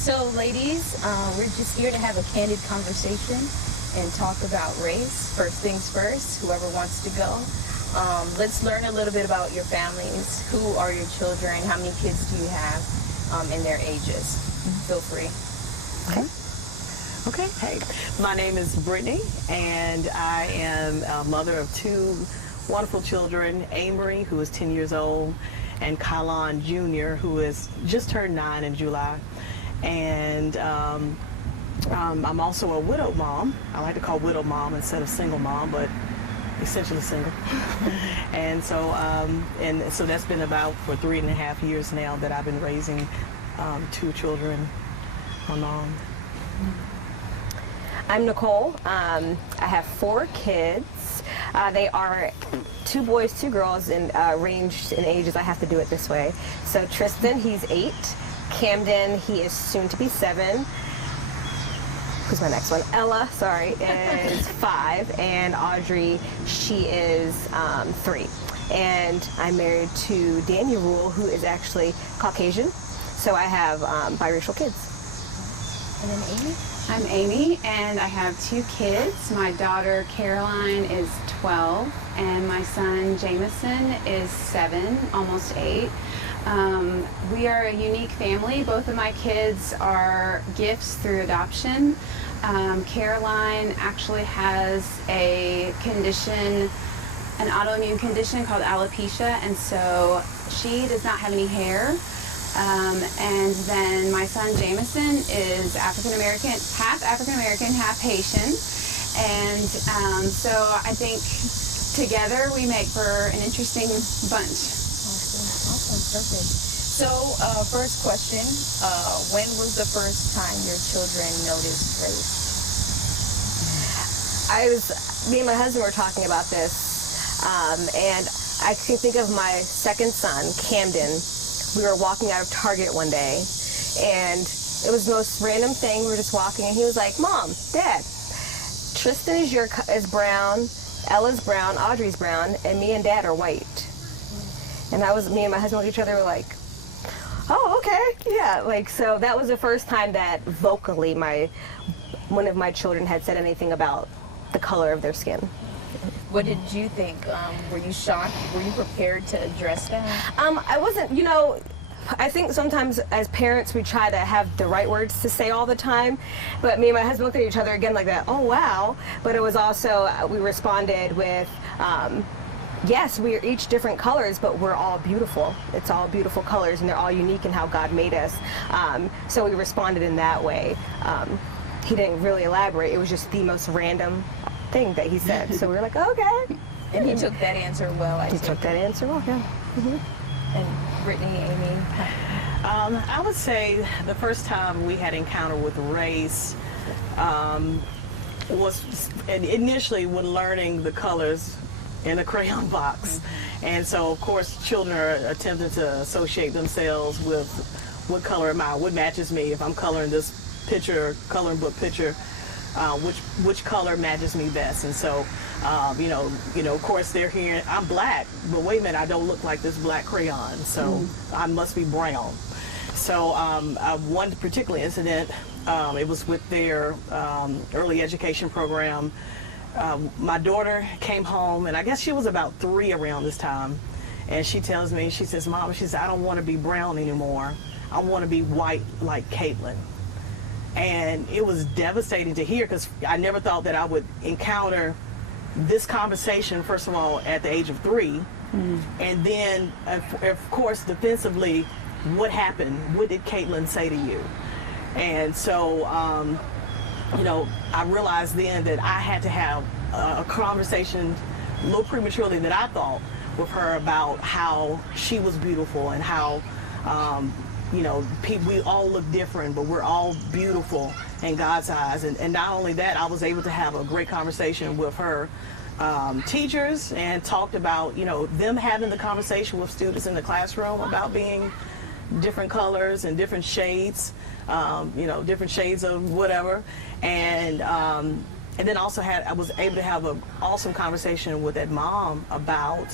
So, ladies, we're just here to have a candid conversation and talk about race. First things first, whoever wants to go. Let's learn a little bit about your families. Who are your children? How many kids do you have, and their ages? Feel free. Okay. Hey, my name is Brittany, and I am a mother of two wonderful children, Amory, who is 10 years old, and Kylon Jr., who is just turned 9 in July. And I'm also a widowed mom. I like to call widowed mom instead of single mom, but essentially single. And so that's been about for 3.5 years now that I've been raising two children alone. I'm Nicole. I have 4 kids. They are 2 boys, 2 girls, and ranged in ages. I have to do it this way. So Tristan, he's 8. Camden, he is soon to be 7. Who's my next one? Ella, sorry, is 5. And Audrey, she is 3. And I'm married to Daniel Rule, who is actually Caucasian. So I have biracial kids. And then Amy? I'm Amy, and I have 2 kids. My daughter, Caroline, is 12, and my son, Jameson, is 7, almost 8. We are a unique family. Both of my kids are gifts through adoption. Caroline actually has a condition, an autoimmune condition called alopecia, and so she does not have any hair. And then my son Jameson is African-American, half Haitian. And so I think together we make for an interesting bunch. Awesome, perfect. So, first question, when was the first time your children noticed race? Me and my husband were talking about this, and I can think of my second son, Camden. We were walking out of Target one day, and it was the most random thing. We were just walking, and he was like, "Mom, Dad, Tristan is brown, Ella's brown, Audrey's brown, and me and Dad are white." And me and my husband looked at each other, were like, "Oh, okay, yeah." So that was the first time that vocally one of my children had said anything about the color of their skin. What did you think? Were you shocked? Were you prepared to address that? I wasn't, I think sometimes as parents we try to have the right words to say all the time, but me and my husband looked at each other again like that, "Oh wow," but it was also, we responded with, yes, we're each different colors, but we're all beautiful. It's all beautiful colors, and they're all unique in how God made us. So we responded in that way. He didn't really elaborate. It was just the most random thing that he said. So we were like, okay. And he took that answer well, He took that answer well, yeah. Mm-hmm. And Brittany, Amy? I would say the first time we had encounter with race was initially when learning the colors in a crayon box. And so, of course, children are attempting to associate themselves with what color am I, what matches me. If I'm coloring this picture, coloring book picture, which color matches me best. And so, of course, they're hearing, I'm black, but wait a minute, I don't look like this black crayon, so I must be brown. So one particular incident, it was with their early education program. My daughter came home, and I guess she was about 3 around this time, and she tells me, she says, "Mom," she says, "I don't want to be brown anymore. I want to be white like Caitlin." And it was devastating to hear, because I never thought that I would encounter this conversation, first of all, at the age of 3. And then, of course, defensively, what happened? What did Caitlin say to you? And so, I realized then that I had to have a conversation, a little prematurely that I thought, with her about how she was beautiful and how, we all look different, but we're all beautiful in God's eyes. And not only that, I was able to have a great conversation with her teachers, and talked about, them having the conversation with students in the classroom about being different colors and different shades, different shades of whatever. And then also I was able to have an awesome conversation with that mom about,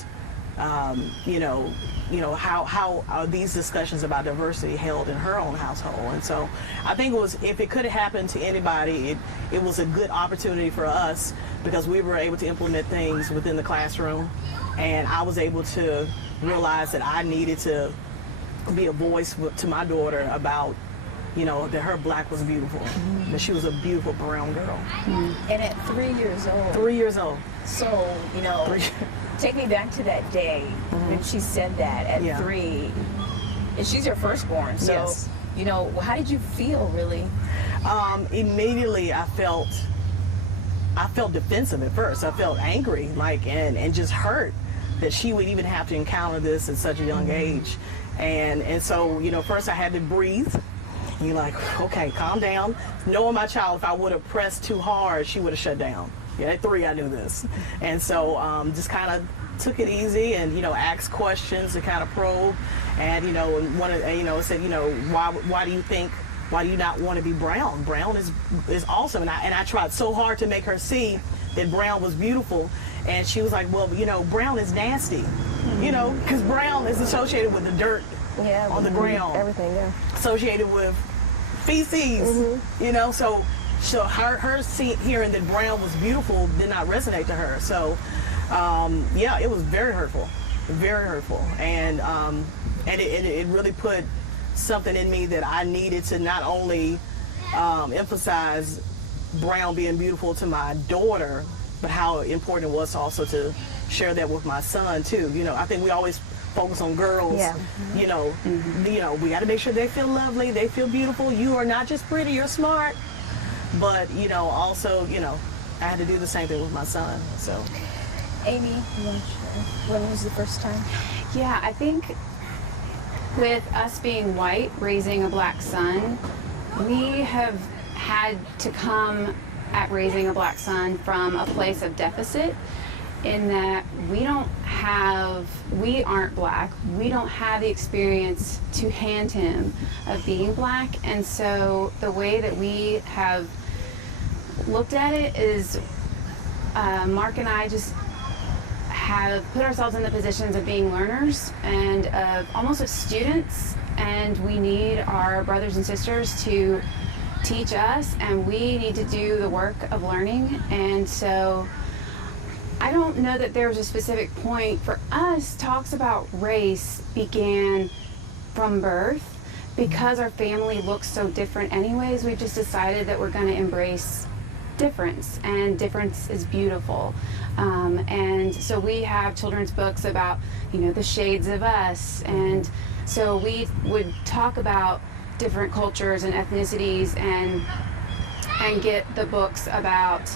how are these discussions about diversity held in her own household. And so I think it was, if it could have happened to anybody, it was a good opportunity for us, because we were able to implement things within the classroom, and I was able to realize that I needed to be a voice to my daughter about, that her black was beautiful, that she was a beautiful brown girl. And at 3 years old. 3 years old. So, take me back to that day when she said that at 3. And she's your firstborn. So, Yes. How did you feel, really? Immediately I felt defensive at first. I felt angry, and just hurt that she would even have to encounter this at such a young age. And so, first I had to breathe. You're like, okay, calm down. Knowing my child, if I would have pressed too hard, she would have shut down. Yeah, at 3, I knew this. And so just kind of took it easy and, asked questions to kind of probe. And, said, why do you not want to be brown? Brown is awesome. And I tried so hard to make her see that brown was beautiful. And she was like, well, brown is nasty, because brown is associated with the dirt on the ground. Everything, yeah. Associated with feces, so her hearing that brown was beautiful did not resonate to her. So, it was very hurtful, and it really put something in me that I needed to not only emphasize brown being beautiful to my daughter, but how important it was also to share that with my son too. I think we always focus on girls. Yeah. We got to make sure they feel lovely, they feel beautiful. You are not just pretty, you're smart. But also, I had to do the same thing with my son. So, Amy, when was the first time? Yeah, I think with us being white, raising a black son, we have had to come at raising a black son from a place of deficit, in that we aren't black, we don't have the experience to hand him of being black. And so the way that we have looked at it is Mark and I just have put ourselves in the positions of being learners and almost as students, and we need our brothers and sisters to teach us, and we need to do the work of learning. And so I don't know that there was a specific point. For us, talks about race began from birth. Because our family looks so different anyways, we've just decided that we're going to embrace difference, and difference is beautiful. And so we have children's books about, the shades of us. And so we would talk about different cultures and ethnicities and get the books about,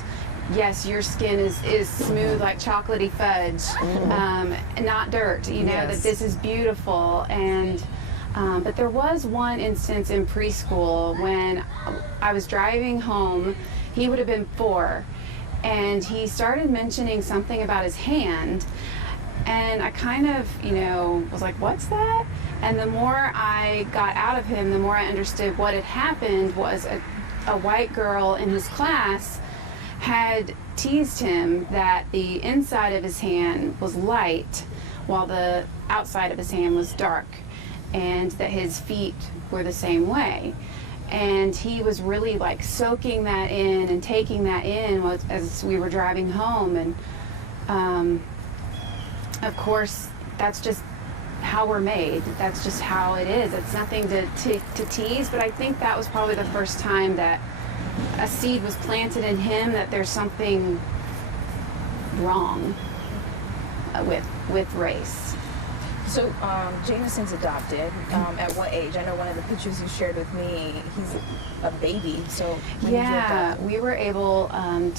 yes, your skin is smooth like chocolatey fudge, not dirt, that this is beautiful. And but there was one instance in preschool when I was driving home. He would have been 4, and he started mentioning something about his hand, and I kind of, was like, what's that? And the more I got out of him, the more I understood what had happened was a white girl in his class had teased him that the inside of his hand was light while the outside of his hand was dark, and that his feet were the same way. And he was really soaking that in and taking that in as we were driving home. And of course, that's just how we're made. That's just how it is. It's nothing to tease, but I think that was probably the first time that a seed was planted in him that there's something wrong with race. So Jameson's adopted. At what age? I know one of the pictures you shared with me, he's a baby. So when did you adopt him? We were able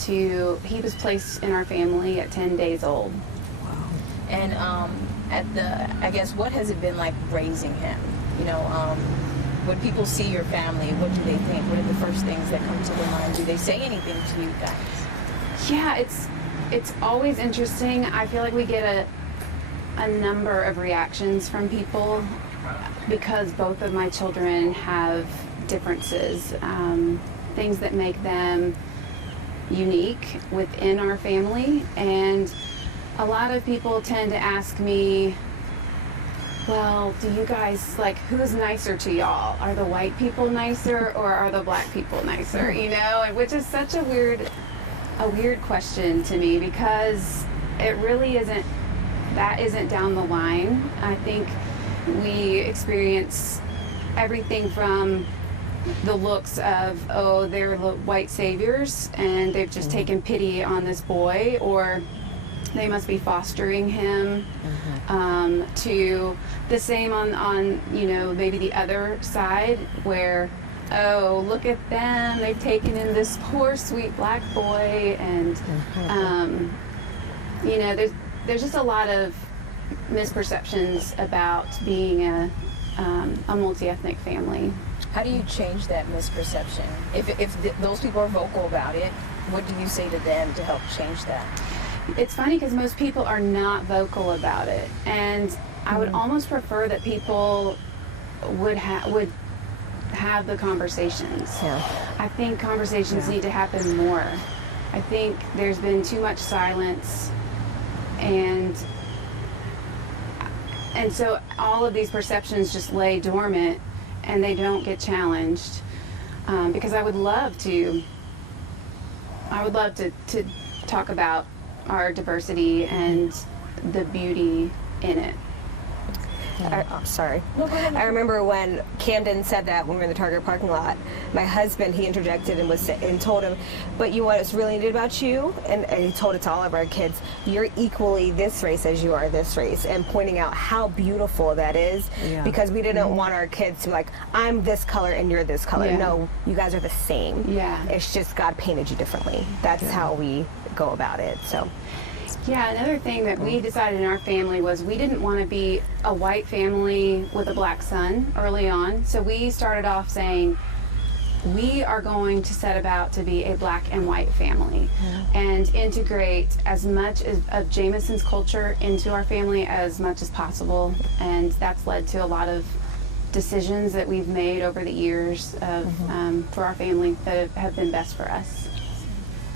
he was placed in our family at 10 days old. Wow. And I guess, what has it been like raising him? When people see your family, what do they think? What are the first things that come to their mind? Do they say anything to you guys? Yeah, it's always interesting. I feel like we get a number of reactions from people because both of my children have differences, things that make them unique within our family. And a lot of people tend to ask me, well, do you guys, like, who's nicer to y'all? Are the white people nicer or are the black people nicer? You know, and which is such a weird question to me, because it really isn't, that isn't down the line. I think we experience everything from the looks of, oh, they're the white saviors and they've just taken pity on this boy, or they must be fostering him, to the same on you know, maybe the other side where, oh, look at them, they've taken in this poor sweet black boy, and you know, there's just a lot of misperceptions about being a multi-ethnic family. How do you change that misperception? If those people are vocal about it, what do you say to them to help change that? It's funny because most people are not vocal about it, and I would almost prefer that people would have the conversations. Yeah. I think conversations need to happen more. I think there's been too much silence, and so all of these perceptions just lay dormant and they don't get challenged, because I would love to talk about our diversity and the beauty in it. I'm sorry. I remember when Camden said that when we were in the Target parking lot, my husband, he interjected and told him, but you know what it's really neat about you? And he told it to all of our kids, you're equally this race as you are this race, and pointing out how beautiful that is, because we didn't want our kids to be like, I'm this color and you're this color. No, you guys are the same. Yeah. It's just God painted you differently. That's how we go about it. So. Yeah, another thing that we decided in our family was we didn't want to be a white family with a black son early on. So we started off saying, we are going to set about to be a black and white family and integrate as much of Jameson's culture into our family as much as possible. And that's led to a lot of decisions that we've made over the years of, for our family that have been best for us.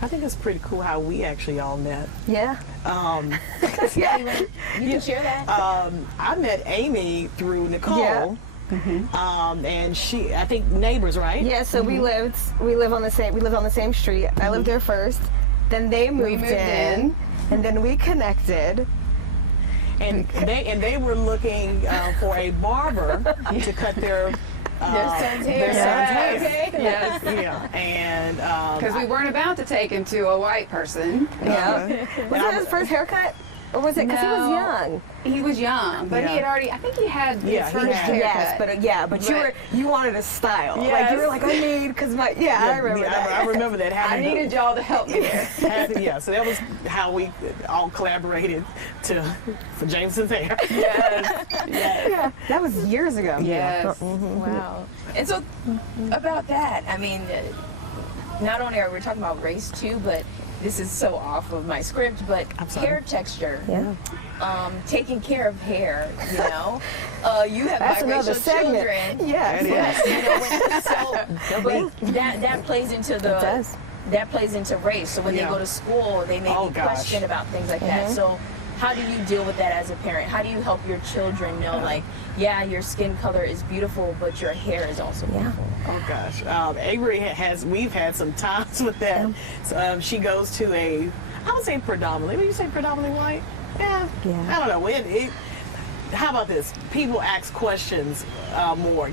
I think it's pretty cool how we actually all met. Yeah. You can share that. I met Amy through Nicole. Yeah. And I think neighbors, right? Yeah, so we lived on the same street. I lived there first. Then they moved in, and then we connected. And they were looking for a barber to cut their son's hair. Okay. Yes. Yeah. And because we weren't about to take him to a white person. Yeah. Was that his first haircut? Or was it because he was young? He was young, but he had already, I think he had his first haircut. Yes, but you wanted a style. Yes. Like you were like, I need, because I remember that. I remember that. I needed y'all to help me there. So that was how we all collaborated for Jameson's hair. Yes. Yeah, that was years ago. Yes. Wow. And so about that, I mean, not only are we talking about race too, but this is so off of my script, but hair texture. Yeah. Taking care of hair, you know. You have biracial children. Yes. You know, but that plays into that plays into race. So when they go to school, they may be questioned about things like that. So how do you deal with that as a parent? How do you help your children know, like, yeah, your skin color is beautiful, but your hair is also beautiful? Oh gosh, Avery we've had some times with that. So, she goes to I would say predominantly. Would you say predominantly white? Yeah. I don't know. How about this? People ask questions more.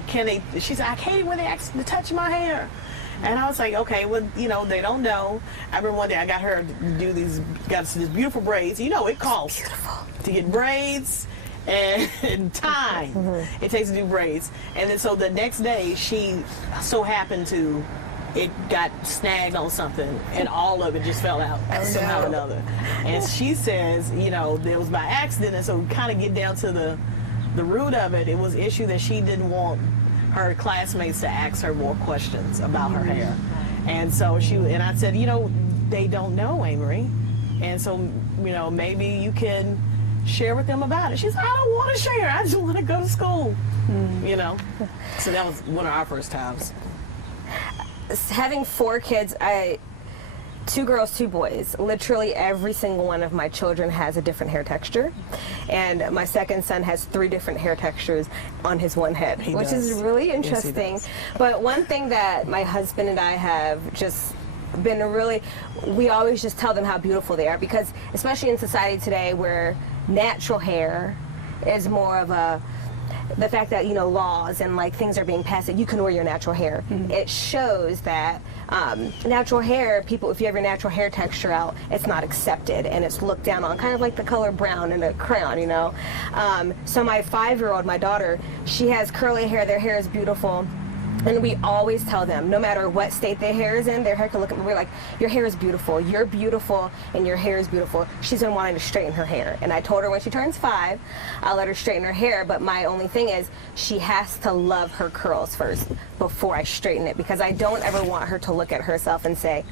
She said, I hate when they ask to touch my hair. And I was like, okay, well, you know, they don't know. I remember one day I got her to do these beautiful braids. You know, it costs to get braids and time it takes to do braids. And then so the next day, she so happened it got snagged on something, and all of it just fell out somehow or another. And she says, you know, it was by accident, and so kind of get down to the root of it. It was an issue that she didn't want her classmates to ask her more questions about her hair. And so I said, you know, they don't know, Amory. And so, you know, maybe you can share with them about it. She's like, I don't want to share. I just want to go to school, you know. So that was one of our first times. Having 4 kids, 2 girls, 2 boys. Literally every single one of my children has a different hair texture. And my second son has 3 different hair textures on his one head, which is really interesting. Yes, but one thing that my husband and I have just been we always just tell them how beautiful they are, because especially in society today where natural hair is more of the fact that, you know, laws and like things are being passed that you can wear your natural hair. It shows that natural hair, people, if you have your natural hair texture out, it's not accepted and it's looked down on, kind of like the color brown in a crayon, you know. So my 5-year-old, my daughter, she has curly hair. Their hair is beautiful. And we always tell them, no matter what state their hair is in, their hair can look at me, we're like, your hair is beautiful, you're beautiful, and your hair is beautiful. She's been wanting to straighten her hair. And I told her when she turns 5, I'll let her straighten her hair, but my only thing is, she has to love her curls first before I straighten it, because I don't ever want her to look at herself and say,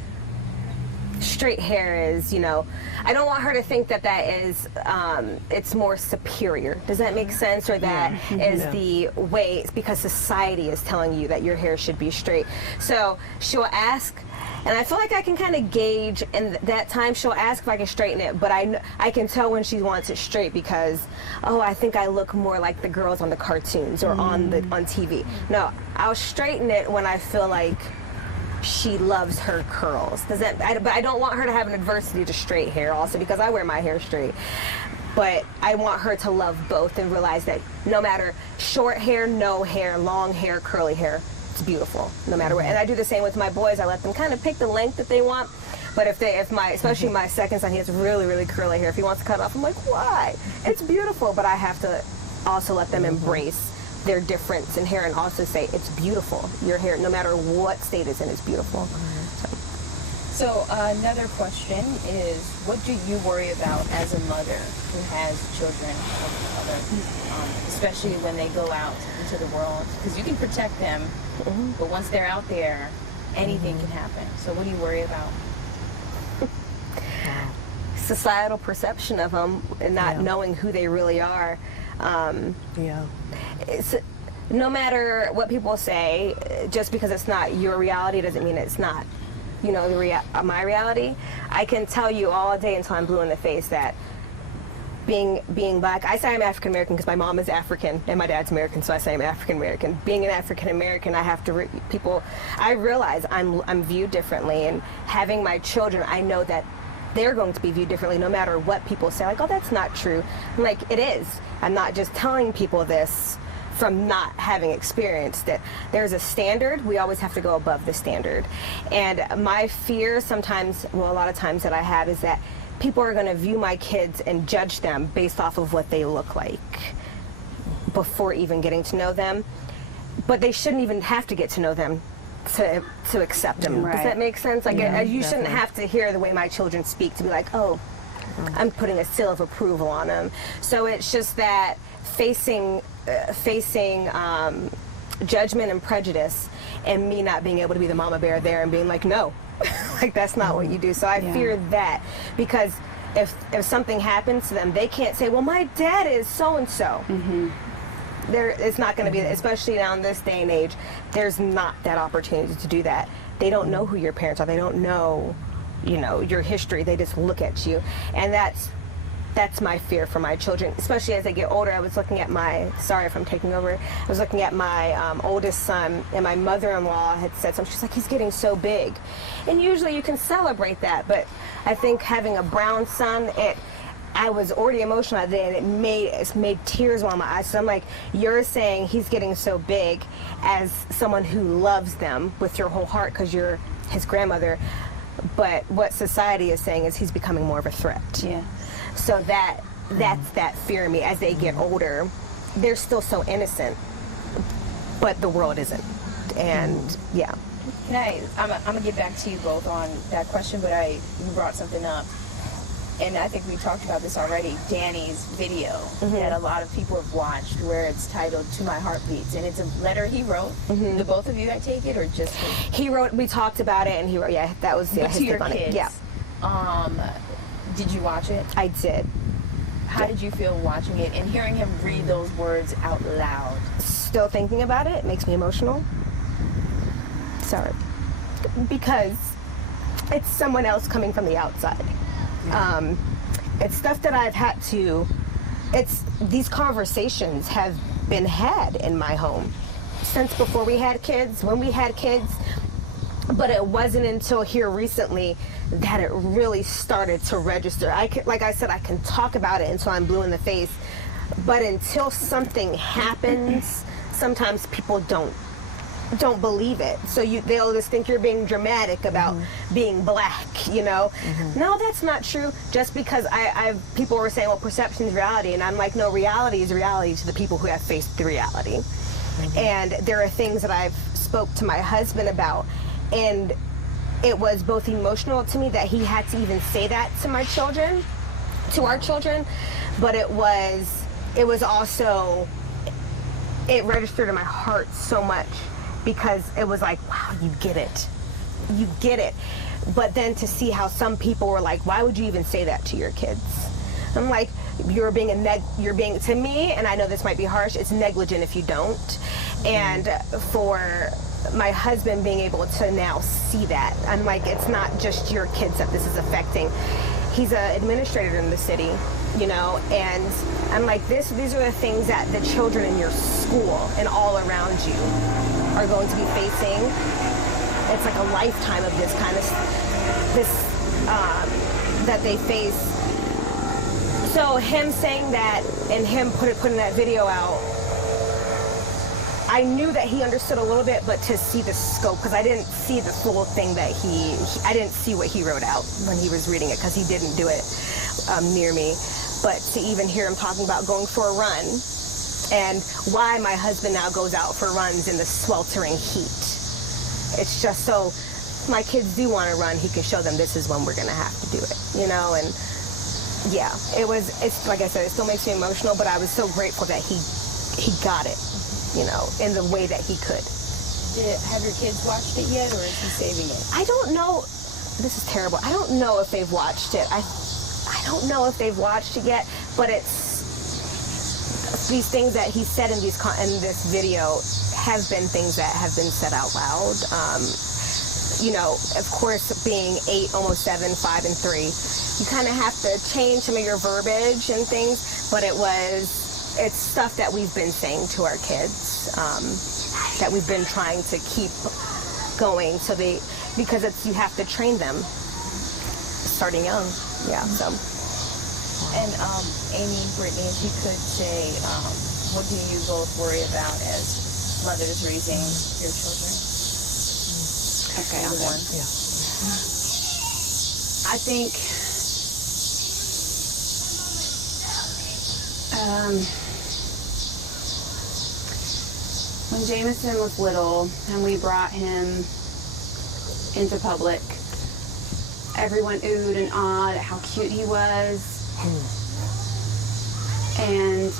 straight hair is, you know, I don't want her to think that that is, it's more superior. Does that make sense? Or that is the way, because society is telling you that your hair should be straight. So she'll ask, and I feel like I can kind of gauge in that time. She'll ask if I can straighten it, but I can tell when she wants it straight because, oh, I think I look more like the girls on the cartoons or on TV. No, I'll straighten it when I feel like she loves her curls. But I don't want her to have an adversity to straight hair also, because I wear my hair straight. But I want her to love both and realize that no matter short hair, no hair, long hair, curly hair, it's beautiful no matter what. And I do the same with my boys. I let them kind of pick the length that they want. But especially my second son, he has really, really curly hair. If he wants to cut it off, I'm like, why? It's beautiful. But I have to also let them embrace their difference in hair and also say it's beautiful. Your hair, no matter what state it's in, is beautiful. So another question is, what do you worry about as a mother who has children of color, especially when they go out into the world? Because you can protect them, but once they're out there, anything can happen. So what do you worry about? Societal perception of them and not knowing who they really are. It's, no matter what people say, just because it's not your reality doesn't mean it's not, you know, my reality. I can tell you all day until I'm blue in the face that being black, I say I'm African American because my mom is African and my dad's American, so I say I'm African American. Being an African American, I have to I realize I'm viewed differently, and having my children, I know that they're going to be viewed differently no matter what people say. Like, oh, that's not true. I'm like, it is. I'm not just telling people this from not having experienced it. There's a standard. We always have to go above the standard. And my fear sometimes, well, a lot of times that I have is that people are going to view my kids and judge them based off of what they look like before even getting to know them. But they shouldn't even have to get to know them to accept them. Does that make sense? Like, you shouldn't have to hear the way my children speak to be like, oh, I'm putting a seal of approval on them. So it's just that facing judgment and prejudice, and me not being able to be the mama bear there and being like, no, like that's not what you do. So I fear that, because if something happens to them, they can't say, well, my dad is so and so. It's not going to be, especially now in this day and age, there's not that opportunity to do that. They don't know who your parents are. They don't know, you know, your history. They just look at you. And that's my fear for my children, especially as they get older. I was looking at sorry if I'm taking over, I was looking at my oldest son, and my mother-in-law had said something. She's like, he's getting so big. And usually you can celebrate that, but I think having a brown son, I was already emotional that day, and it made tears on my eyes. So I'm like, you're saying he's getting so big as someone who loves them with your whole heart because you're his grandmother, but what society is saying is he's becoming more of a threat. Yeah. So that's that fear in me. As they get older, they're still so innocent, but the world isn't. And I'm gonna get back to you both on that question, but you brought something up. And I think we talked about this already, Danny's video that a lot of people have watched, where it's titled "To My Heartbeats," and it's a letter he wrote. The both of you that take it, or just him? He wrote. We talked about it, and he wrote. Yeah, that was his to your take on kids. it. Yeah. Did you watch it? I did. How did you feel watching it and hearing him read those words out loud? Still thinking about it makes me emotional. Sorry, because it's someone else coming from the outside. It's stuff that I've had to, these conversations have been had in my home since before we had kids, when we had kids, but it wasn't until here recently that it really started to register. Like I said, I can talk about it until I'm blue in the face, but until something happens, sometimes people don't believe it. So they'll just think you're being dramatic about being black, you know. No, that's not true. Just because people were saying, well, perception is reality, and I'm like, no, reality is reality to the people who have faced the reality. And there are things that I've spoke to my husband about, and it was both emotional to me that he had to even say that to my children, to our children, but it was also, it registered in my heart so much, because it was like, wow, you get it. You get it. But then to see how some people were like, why would you even say that to your kids? I'm like, you're being to me, and I know this might be harsh, it's negligent if you don't. And for my husband being able to now see that, I'm like, it's not just your kids that this is affecting. He's an administrator in the city, you know, and I'm like, these are the things that the children in your school and all around you are going to be facing. It's like a lifetime of this kind of that they face. So him saying that and him putting that video out, I knew that he understood a little bit, but to see the scope, because I didn't see the full thing that I didn't see what he wrote out when he was reading it, because he didn't do it near me. But to even hear him talking about going for a run, and why my husband now goes out for runs in the sweltering heat. It's just so my kids do want to run, he can show them this is when we're going to have to do it, you know. And yeah, it's like I said, it still makes me emotional, but I was so grateful that he got it, you know, in the way that he could. Have your kids watched it yet, or is he saving it? I don't know. This is terrible. I don't know if they've watched it. I don't know if they've watched it yet, but it's these things that he said in this video have been things that have been said out loud. You know, of course, being 8, almost 7, 5, and 3, you kind of have to change some of your verbiage and things, but it's stuff that we've been saying to our kids, that we've been trying to keep going, because you have to train them starting young. Yeah, so. And Amy, Brittany, if you could say, what do you both worry about as mothers raising your children? Okay, I'll go. Yeah. I think when Jameson was little and we brought him into public, everyone oohed and awed at how cute he was. And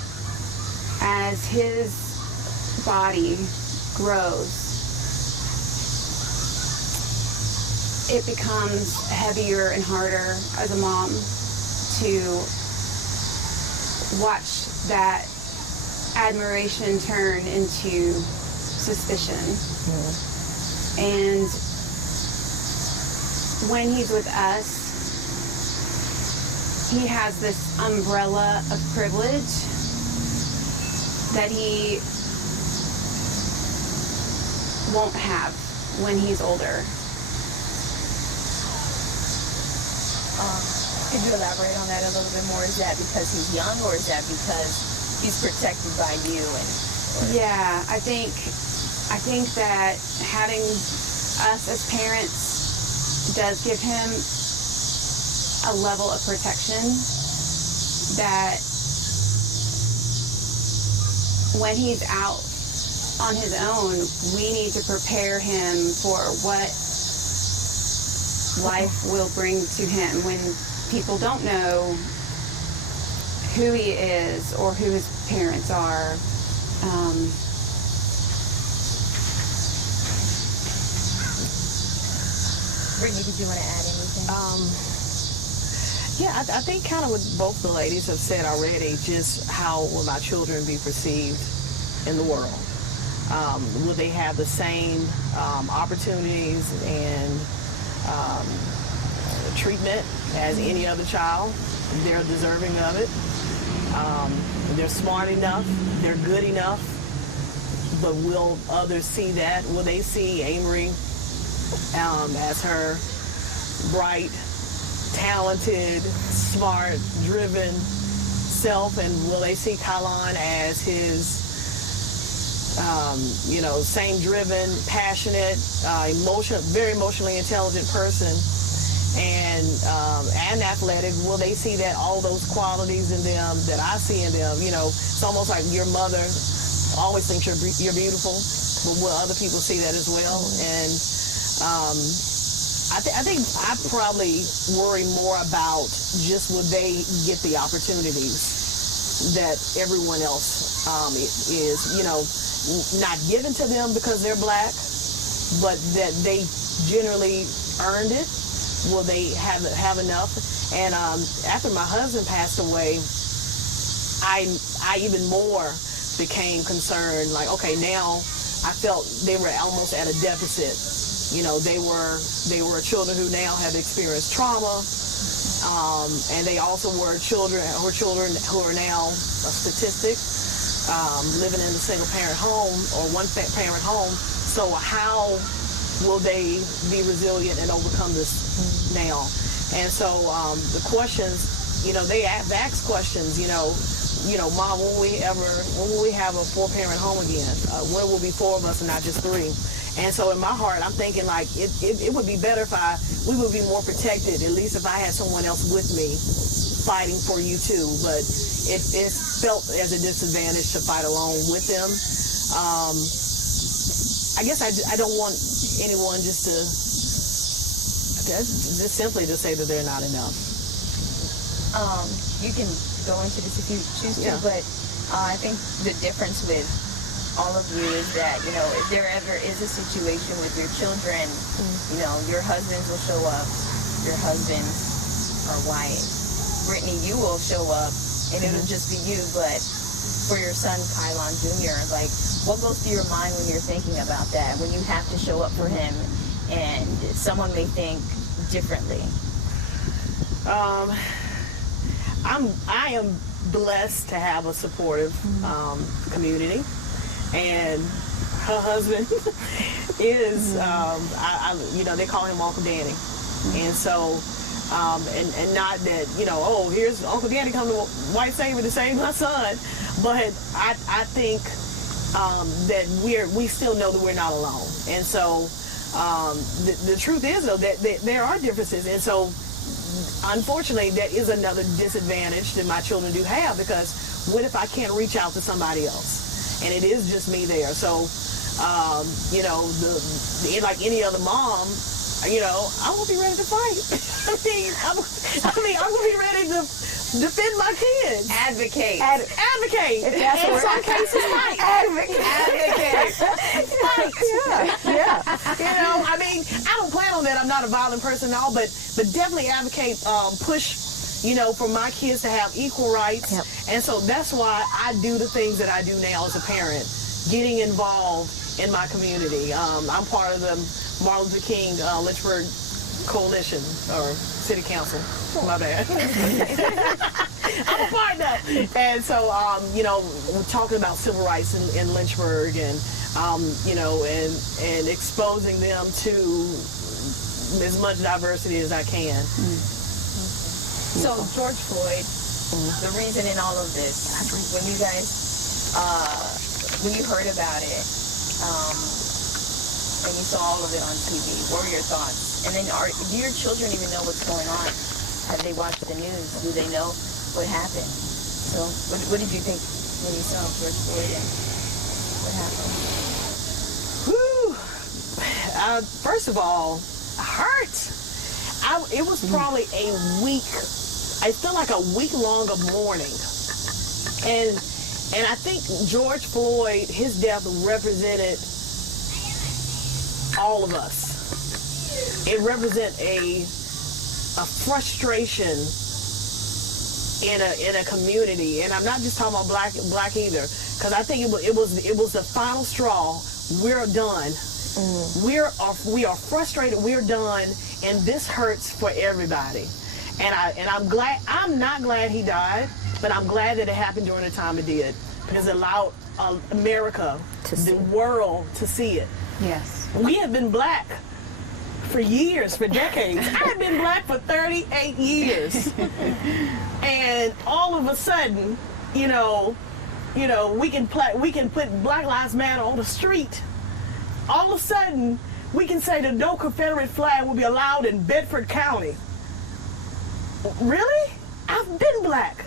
as his body grows, it becomes heavier and harder as a mom to watch that admiration turn into suspicion. And when he's with us, he has this umbrella of privilege that he won't have when he's older. Could you elaborate on that a little bit more? Is that because he's young, or is that because he's protected by you? Yeah, I think that having us as parents does give him a level of protection that when he's out on his own, we need to prepare him for what life will bring to him when people don't know who he is or who his parents are. Brittany, did you want to add anything? Yeah, I think kind of what both the ladies have said already, just how will my children be perceived in the world? Will they have the same opportunities and treatment as any other child. They're deserving of it. They're smart enough. They're good enough. But will others see that? Will they see Amory as her bright, talented, smart, driven self? And will they see Kylan as his same driven, passionate, very emotionally intelligent person, and athletic? Will they see that all those qualities in them that I see in them? It's almost like your mother always thinks you're beautiful, but will other people see that as well? And I think I probably worry more about just will they get the opportunities that everyone else is, not given to them because they're black, but that they generally earned it. Will they have enough? And after my husband passed away, I even more became concerned. Like, okay, now I felt they were almost at a deficit. They were children who now have experienced trauma, and they also were children who are now a statistic, living in a single parent home or one parent home. So how will they be resilient and overcome this now? And so the questions, they ask questions, Mom, when will we have a 4-parent home again? When will be 4 of us and not just 3? And so in my heart, I'm thinking like it would be better if we would be more protected, at least if I had someone else with me fighting for you too. But it felt as a disadvantage to fight alone with them. I guess I don't want anyone just simply to say that they're not enough. You can go into this if you choose to, but I think the difference with all of you is that, if there ever is a situation with your children, your husbands will show up, your husbands are white. Brittany, you will show up, and it'll just be you, but for your son, Kylan Jr., like, what goes through your mind when you're thinking about that, when you have to show up for him, and someone may think differently? I am blessed to have a supportive community, and her husband is, they call him Uncle Danny, and so, and not that, here's Uncle Danny come to White Savior to save my son, but I think that we still know that we're not alone, and so the truth is though that there are differences, and so unfortunately, that is another disadvantage that my children do have, because what if I can't reach out to somebody else? And it is just me there. So, like any other mom, I won't be ready to fight. I'm going to be ready to defend my kids. Advocate. Advocate. If that's in what some cases, fight. Advocate. Fight. Yeah. I don't plan on that. I'm not a violent person and all, but definitely advocate, push, for my kids to have equal rights. Yep. And so that's why I do the things that I do now as a parent, getting involved in my community. I'm part of the Martin Luther King Lynchburg Coalition, or City Council. My bad. I'm a part of that. And so, we're talking about civil rights in Lynchburg, and, and exposing them to as much diversity as I can. So George Floyd, the reason in all of this, when you guys, when you heard about it, and you saw all of it on TV, what were your thoughts? And then do your children even know what's going on? Have they watched the news? Do they know what happened? So what did you think when you saw George Floyd and what happened? Whew. First of all, hurt. It was probably a week. I felt like a week long of mourning, and I think George Floyd, his death represented all of us. It represented a frustration in a community, and I'm not just talking about black either, because I think it was the final straw. We're done. We are frustrated. We're done, and this hurts for everybody. And I'm glad. I'm not glad he died, but I'm glad that it happened during the time it did, because it allowed America, the world, to see it. Yes. We have been black for years, for decades. I've been black for 38 years, and all of a sudden, we can put Black Lives Matter on the street. All of a sudden, we can say that no Confederate flag will be allowed in Bedford County. Really? I've been black.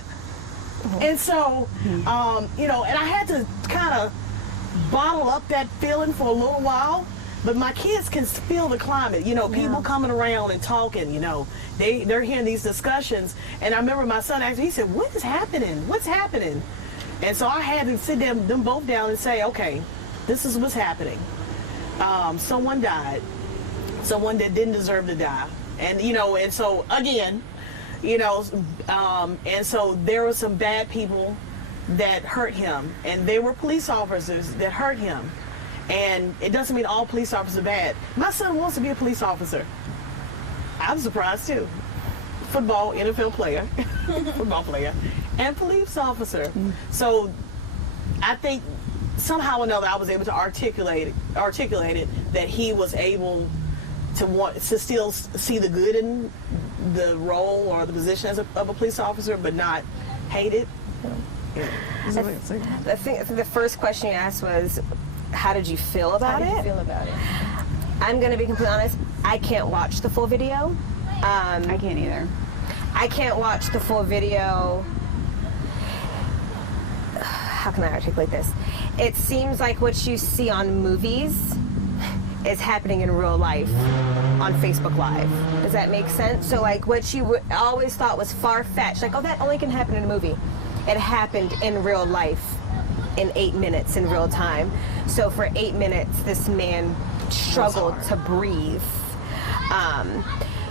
And so, and I had to kind of bottle up that feeling for a little while, but my kids can feel the climate. People coming around and talking, they're hearing these discussions. And I remember my son asked me, he said, what is happening? What's happening? And so I had to sit them both down and say, okay, this is what's happening. Someone died, someone that didn't deserve to die. And, and so again, and so there were some bad people that hurt him, and they were police officers that hurt him. And it doesn't mean all police officers are bad. My son wants to be a police officer. I'm surprised too. Football, NFL player, football player, and police officer. So I think somehow or another I was able to articulate it that he was able to want to still see the good in the role or the position of a police officer, but not hate it. I think the first question you asked was, how did you feel about it? How did you feel about it? I'm going to be completely honest, I can't watch the full video. I can't either. I can't watch the full video. How can I articulate this? It seems like what you see on movies is happening in real life on Facebook Live. Does that make sense? So like what you always thought was far-fetched, like, oh, that only can happen in a movie. It happened in real life in 8 minutes in real time. So for 8 minutes, this man struggled to breathe.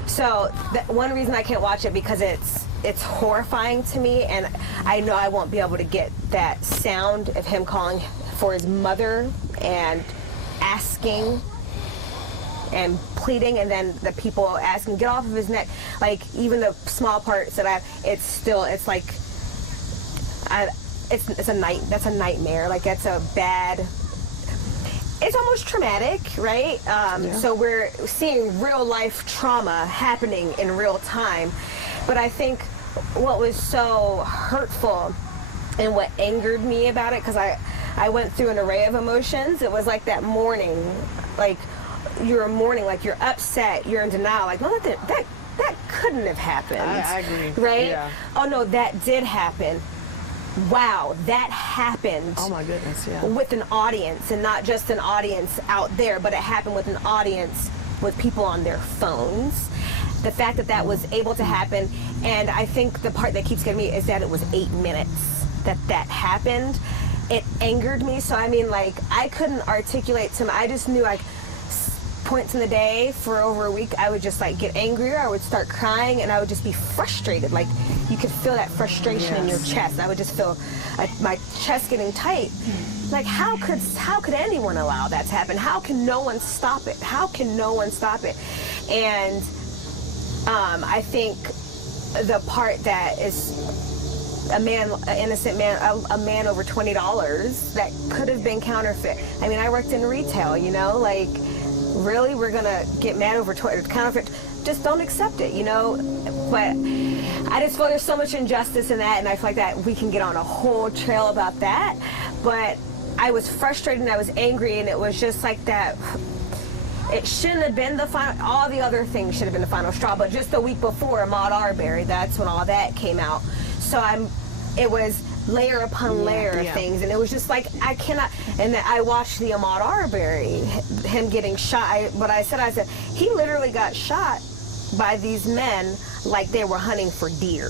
So one reason I can't watch it, because it's horrifying to me, and I know I won't be able to get that sound of him calling for his mother and asking and pleading, and then the people asking, get off of his neck. Like, even the small parts that it's a nightmare. Like, it's almost traumatic, right? So we're seeing real life trauma happening in real time. But I think what was so hurtful and what angered me about it, because I went through an array of emotions. It was like that mourning, like you're mourning, like you're upset, you're in denial, like, no, that couldn't have happened. I agree. Right? Yeah. Oh no, that did happen. Wow, that happened. Oh my goodness, yeah. With an audience, and not just an audience out there, but it happened with an audience with people on their phones. The fact that was able to happen, and I think the part that keeps getting me is that it was 8 minutes that happened. It angered me, so I mean, like, I couldn't articulate to him. I just knew, like, points in the day for over a week, I would just like get angrier, I would start crying, and I would just be frustrated. Like, you could feel that frustration in your chest. I would just feel my chest getting tight. Like, how could anyone allow that to happen? How can no one stop it? How can no one stop it? And I think the part that is an innocent man, a man over $20 that could have been counterfeit. I mean, I worked in retail, like, really, we're gonna get mad over counterfeit? Just don't accept it, But I just feel there's so much injustice in that, and I feel like that we can get on a whole trail about that. But I was frustrated and I was angry, and it was just like that. It shouldn't have been the final. All the other things should have been the final straw. But just the week before, Ahmaud Arbery, that's when all that came out. So it was layer upon layer of things, and it was just like, I cannot. And then I watched the Ahmaud Arbery, him getting shot. I said he literally got shot by these men like they were hunting for deer.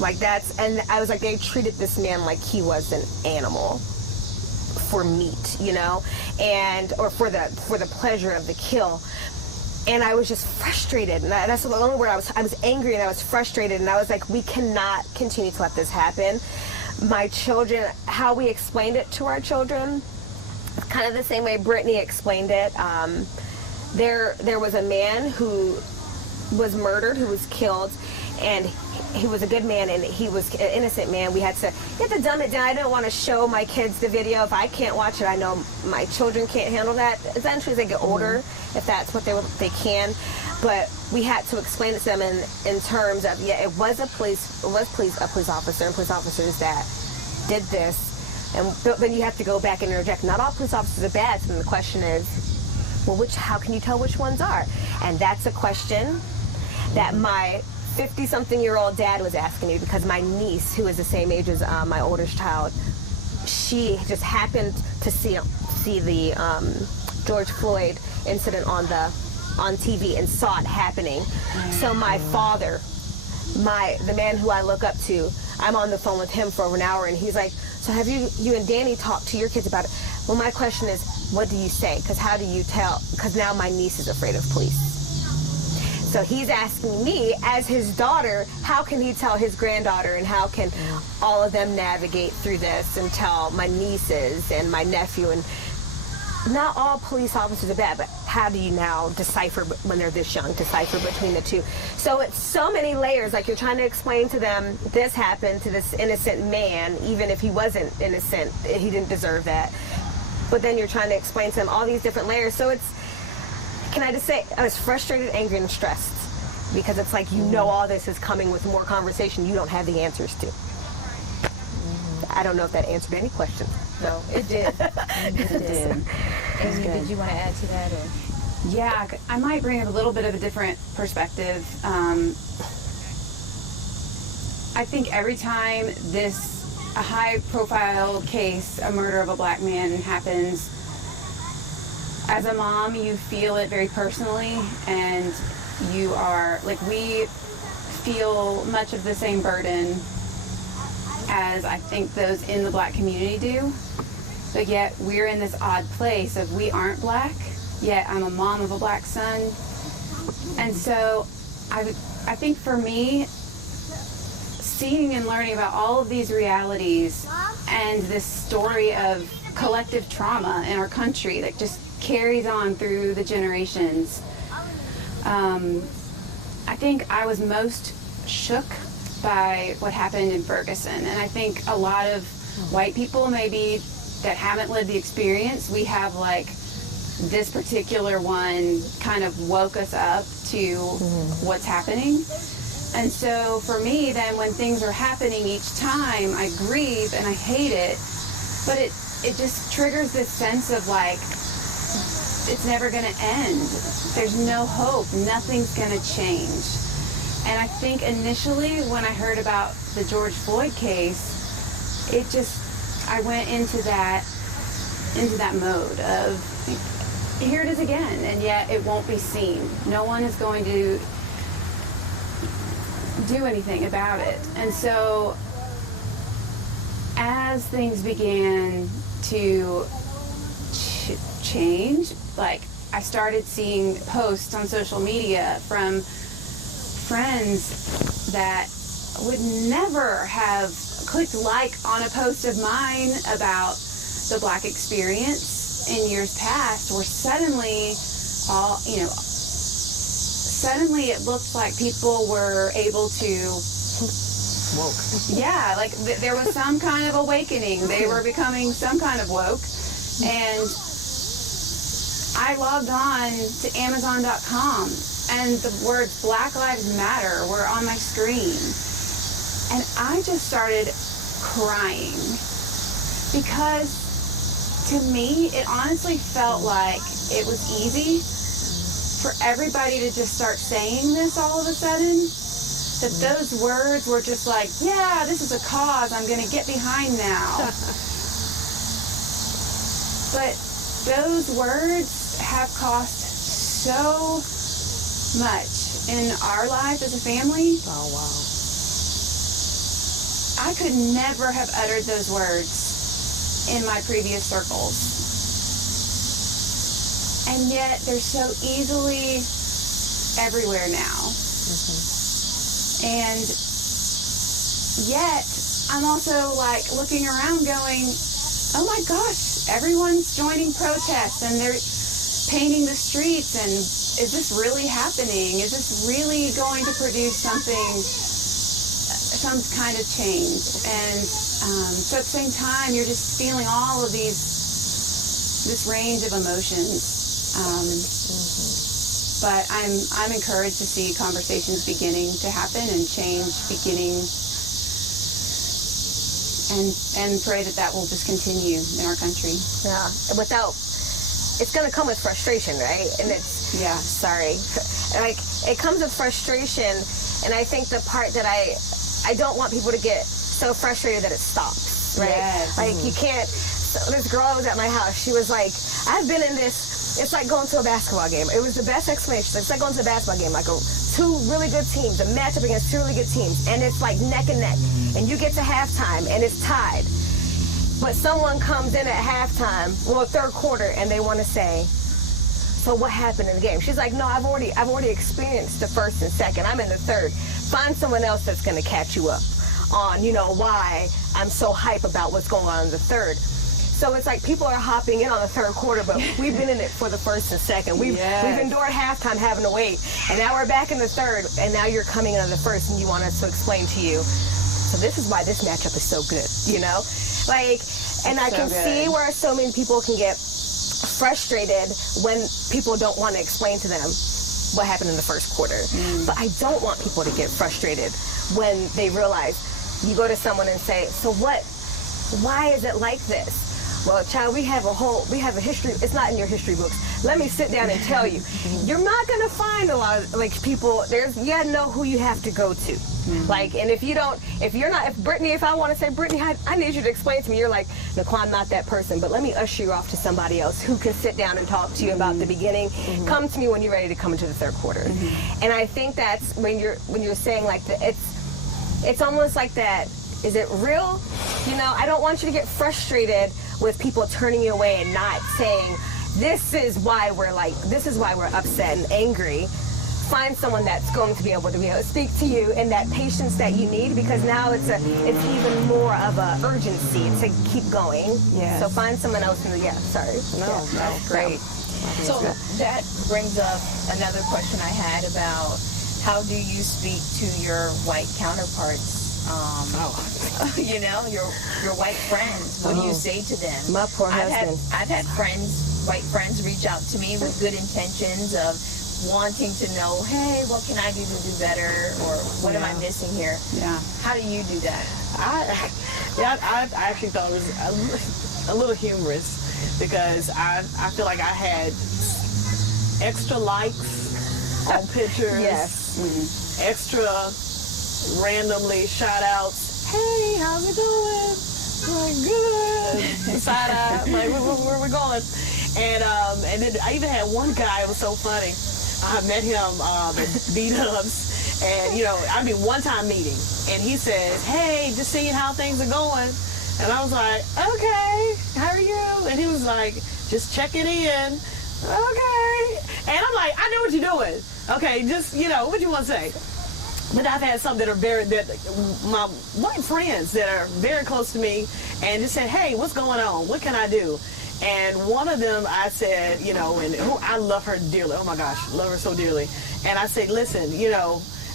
Like, and I was like, they treated this man like he was an animal for meat, or for the pleasure of the kill. And I was just frustrated, and that's the only word. I was angry, and I was frustrated, and I was like, we cannot continue to let this happen. My children, how we explained it to our children kind of the same way Brittany explained it. There was a man who was murdered, who was killed, and he was a good man, and he was an innocent man. We had to dumb it down. I didn't want to show my kids the video. If I can't watch it, I know my children can't handle that. Eventually, as they get older, if that's what they can. But we had to explain it to them in terms of, it was a police officer and police officers that did this. And then you have to go back and interject. Not all police officers are bad. So the question is, well, how can you tell which ones are? And that's a question that my 50-something-year-old dad was asking me, because my niece, who is the same age as my oldest child, she just happened to see the George Floyd incident on TV and saw it happening. So my father, the man who I look up to, I'm on the phone with him for over an hour, and he's like, so have you and Danny talked to your kids about it? Well, my question is, what do you say? Because how do you tell? Because now my niece is afraid of police. So he's asking me, as his daughter, how can he tell his granddaughter, and how can all of them navigate through this and tell my nieces and my nephew? And not all police officers are bad, but how do you now decipher, when they're this young, decipher between the two? So it's so many layers. Like, you're trying to explain to them, this happened to this innocent man, even if he wasn't innocent, he didn't deserve that. But then you're trying to explain to them all these different layers. So it's, can I just say, I was frustrated, angry, and stressed, because it's like, all this is coming with more conversation you don't have the answers to. I don't know if that answered any questions. No, it did. It did. Amy, did you want to add to that? Or? Yeah, I might bring up a little bit of a different perspective. I think every time a high-profile case, a murder of a black man happens, as a mom, you feel it very personally, and you are, like, we feel much of the same burden as I think those in the black community do. But yet we're in this odd place of, we aren't black, yet I'm a mom of a black son. And so I think for me, seeing and learning about all of these realities and this story of collective trauma in our country that just carries on through the generations, I think I was most shook by what happened in Ferguson. And I think a lot of white people maybe that haven't lived the experience, we have like this particular one kind of woke us up to what's happening. And so for me then, when things are happening each time, I grieve and I hate it, but it just triggers this sense of like, it's never gonna end. There's no hope, nothing's gonna change. And I think initially when I heard about the George Floyd case, I went into that mode of, here it is again, and yet it won't be seen. No one is going to do anything about it. And so as things began to change, like I started seeing posts on social media from friends that would never have clicked like on a post of mine about the black experience in years past, where suddenly it looked like people were able to Woke. Yeah, like there was some kind of awakening. They were becoming some kind of woke. And I logged on to Amazon.com, and the words Black Lives Matter were on my screen. And I just started crying, because to me, it honestly felt like it was easy for everybody to just start saying this all of a sudden. That those words were just like, yeah, this is a cause I'm going to get behind now. But those words have cost so much in our life as a family. Oh, wow. I could never have uttered those words in my previous circles. And yet they're so easily everywhere now. And yet I'm also like looking around going, oh my gosh, everyone's joining protests and they're painting the streets, and is this really happening? Is this really going to produce something, some kind of change? And so at the same time, you're just feeling all of this range of emotions. But I'm encouraged to see conversations beginning to happen and change beginning, and pray that will just continue in our country. Yeah, it's going to come with frustration, right? And it's, Yeah. sorry, like, it comes with frustration, and I think the part that I don't want people to get so frustrated that it stops, right? Yes. Like, you can't, so this girl was at my house, she was like, I've been in this, it's like going to a basketball game. It was the best explanation. It's like going to a basketball game, like two really good teams, a matchup against two really good teams, and it's like neck and neck, and you get to halftime, and it's tied. But someone comes in at halftime, well, third quarter, and they want to say, so what happened in the game? She's like, no, I've already experienced the first and second. I'm in the third. Find someone else that's going to catch you up on, why I'm so hype about what's going on in the third. So it's like people are hopping in on the third quarter, but we've been in it for the first and second. We've endured halftime having to wait, and now we're back in the third, and now you're coming in on the first, and you want us to explain to you. So this is why this matchup is so good, Like, and I can see where so many people can get frustrated when people don't want to explain to them what happened in the first quarter. But I don't want people to get frustrated when they realize, you go to someone and say, so what, why is it like this? Well, child, we have a history. It's not in your history books. Let me sit down and tell you. You're not going to find a lot of, people, you got to know who you have to go to. And if I want to say, Brittany, I need you to explain to me, you're like, Nicole, I'm not that person, but let me usher you off to somebody else who can sit down and talk to you about the beginning. Come to me when you're ready to come into the third quarter. And I think that's when you're saying, like, it's almost like that, is it real? I don't want you to get frustrated with people turning you away and not saying, this is why we're upset and angry. Find someone that's going to be able to speak to you in that patience that you need, because now it's even more of a urgency to keep going. Yes. So find someone else No, great. So that brings up another question I had about how do you speak to your white counterparts? Your white friends. What do you say to them? My poor husband. I've had white friends reach out to me with good intentions of wanting to know, hey, what can I do to do better, or what am I missing here? Yeah. How do you do that? I actually thought it was a little humorous, because I feel like I had extra likes on pictures. Yes. Extra randomly shout outs. Hey, how's it going? Like, good. Side eye. Like, where we going? And then I even had one guy. It was so funny. I met him at B-Dubs, and one-time meeting, and he says, "Hey, just seeing how things are going." And I was like, "Okay, how are you?" And he was like, "Just checking in." Okay. And I'm like, "I know what you're doing. Okay, just what you want to say?" But I've had some that are my white friends that are very close to me, and just said, "Hey, what's going on? What can I do?" And one of them, I said, I love her dearly. Oh my gosh, love her so dearly. And I said, "Listen,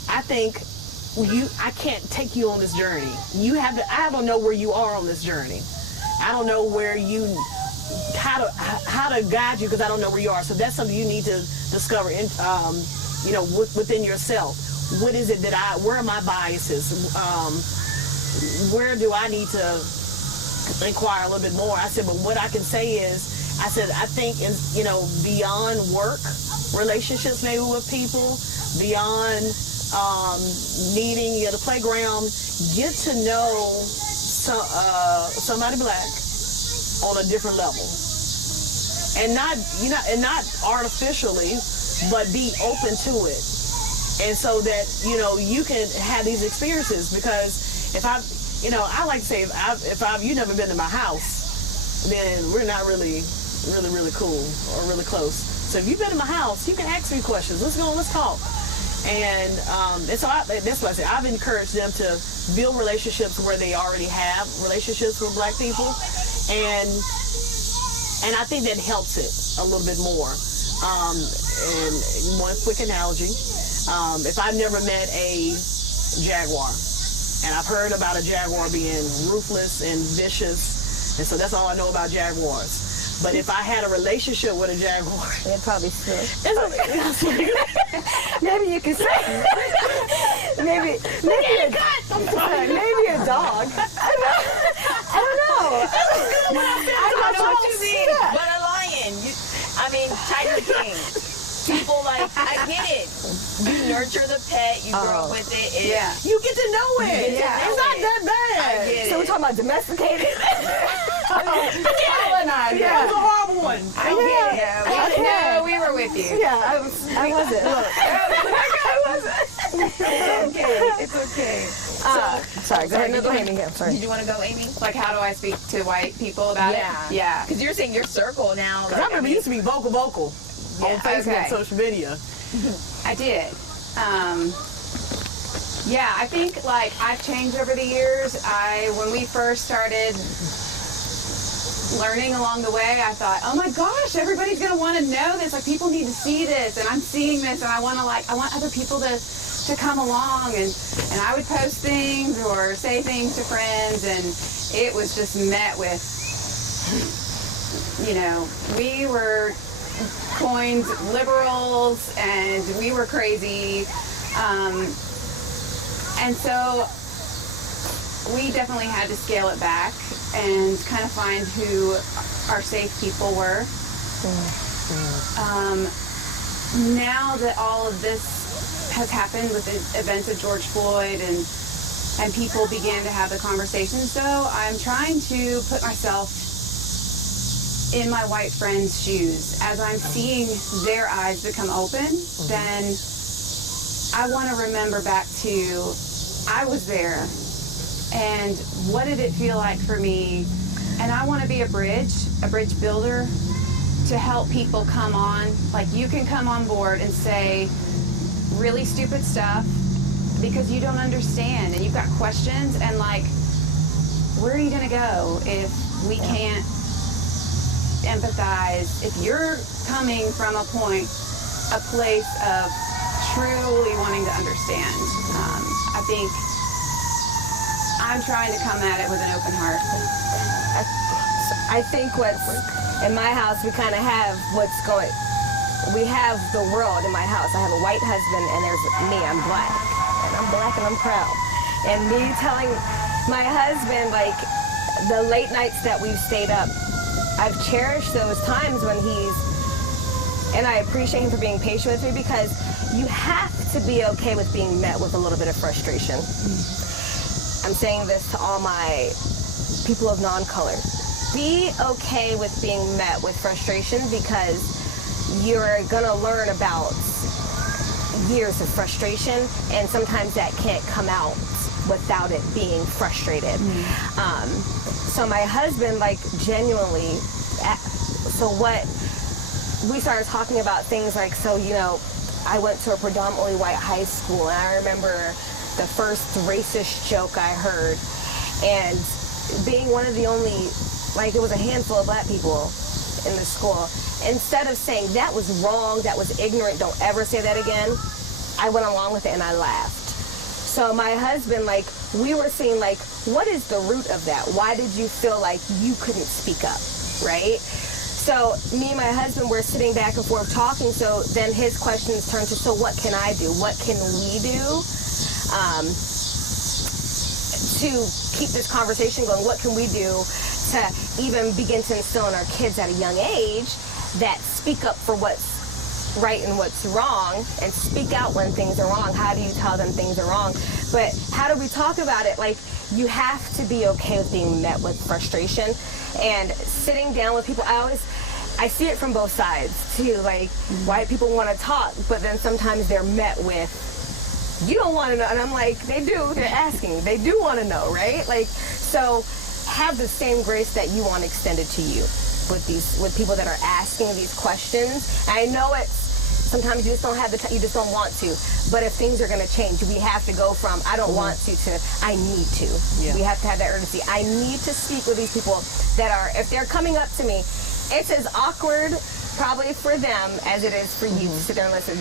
I think I can't take you on this journey. I don't know where you are on this journey. I don't know how to guide you, because I don't know where you are. So that's something you need to discover within yourself. What is it where are my biases? Where do I need to inquire a little bit more?" I said, but what I can say is, I think beyond work relationships, maybe with people, beyond meeting at the playground, get to know somebody black on a different level, and not artificially, but be open to it. And so that, you can have these experiences, because I like to say, if you've never been to my house, then we're not really cool or really close. So if you've been to my house, you can ask me questions. Let's talk. And so that's what I say. I've encouraged them to build relationships where they already have relationships with black people, and And I think that helps it a little bit more. And one quick analogy, if I've never met a jaguar, and I've heard about a jaguar being ruthless and vicious, and so that's all I know about jaguars. But if I had a relationship with a jaguar, It'd probably still. maybe Maybe you could say. maybe a dog. I don't know. I don't know what you mean, but a lion. Tiger King. People I get it. You nurture the pet, you grow up with it. you get to know it. Yeah. It's not that bad. I get So we're it. talking about domesticated. Colonized. Yeah. That was a horrible one. I get it. No, we were with you. Yeah, I wasn't. It's okay. Sorry, go ahead. No, go ahead, Amy. Sorry. Did you want to go, Amy? Like, how do I speak to white people about it? Yeah. Because you're saying your circle now. I remember you used to be vocal on Facebook, Okay. social media. I did. I think I've changed over the years. When we first started learning along the way, I thought, oh my gosh, everybody's gonna want to know this. People need to see this, and I'm seeing this, and I want other people to come along, and I would post things or say things to friends, and it was just met with, we were coined liberals, and we were crazy, and so we definitely had to scale it back and kind of find who our safe people were. Now that all of this has happened with the events of George Floyd and people began to have the conversations, though, I'm trying to put myself in my white friends' shoes. As I'm seeing their eyes become open, then I want to remember back to, I was there, and what did it feel like for me? And I want to be a bridge builder to help people come on. You can come on board and say really stupid stuff because you don't understand and you've got questions, and where are you going to go if we can't empathize? If you're coming from a place of truly wanting to understand, I think I'm trying to come at it with an open heart. I think in my house, we kind of have we have the world in my house. I have a white husband, and there's me. I'm black, and I'm proud. And me telling my husband, the late nights that we've stayed up, I've cherished those times when and I appreciate him for being patient with me, because you have to be okay with being met with a little bit of frustration. I'm saying this to all my people of non-color. Be okay with being met with frustration, because you're gonna learn about years of frustration, and sometimes that can't come out without it being frustrated. So my husband, genuinely, so what, we started talking about things I went to a predominantly white high school, and I remember the first racist joke I heard, and being one of the only, it was a handful of black people in the school, instead of saying that was wrong, that was ignorant, don't ever say that again, I went along with it and I laughed. So my husband, we were seeing, what is the root of that? Why did you feel like you couldn't speak up, right? So me and my husband were sitting back and forth talking, so then his questions turned to, so what can I do? What can we do to keep this conversation going? What can we do to even begin to instill in our kids at a young age that speak up for what's right and what's wrong, and speak out when things are wrong? How do you tell them things are wrong? But how do we talk about it? You have to be okay with being met with frustration, and sitting down with people. I see it from both sides too. White people want to talk, but then sometimes they're met with, you don't want to know, and I'm they do. They're asking. They do want to know, right? So have the same grace that you want extended to you with people that are asking these questions. And I know sometimes you just don't have you just don't want to. But if things are going to change, we have to go from I don't want to I need to. Yeah. We have to have that urgency. I need to speak with these people that are, if they're coming up to me It's as awkward probably for them as it is for you to sit there and listen.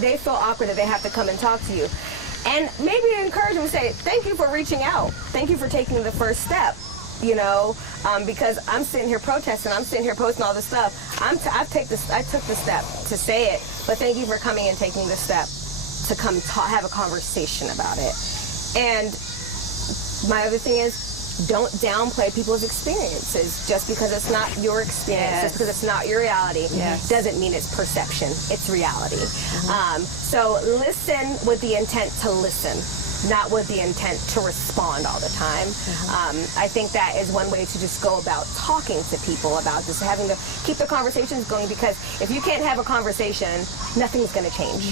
They feel awkward that they have to come and talk to you. And maybe encourage them to say, thank you for reaching out. Thank you for taking the first step, you know, because I'm sitting here protesting. I'm sitting here posting all this stuff. I took the step to say it, but thank you for coming and taking the step to come have a conversation about it. And my other thing is, don't downplay people's experiences. Just because it's not your experience, just because it's not your reality, doesn't mean it's perception. It's reality. So listen with the intent to listen, not with the intent to respond all the time. I think that is one way to just go about talking to people about this, having to keep the conversations going, because if you can't have a conversation, nothing's going to change.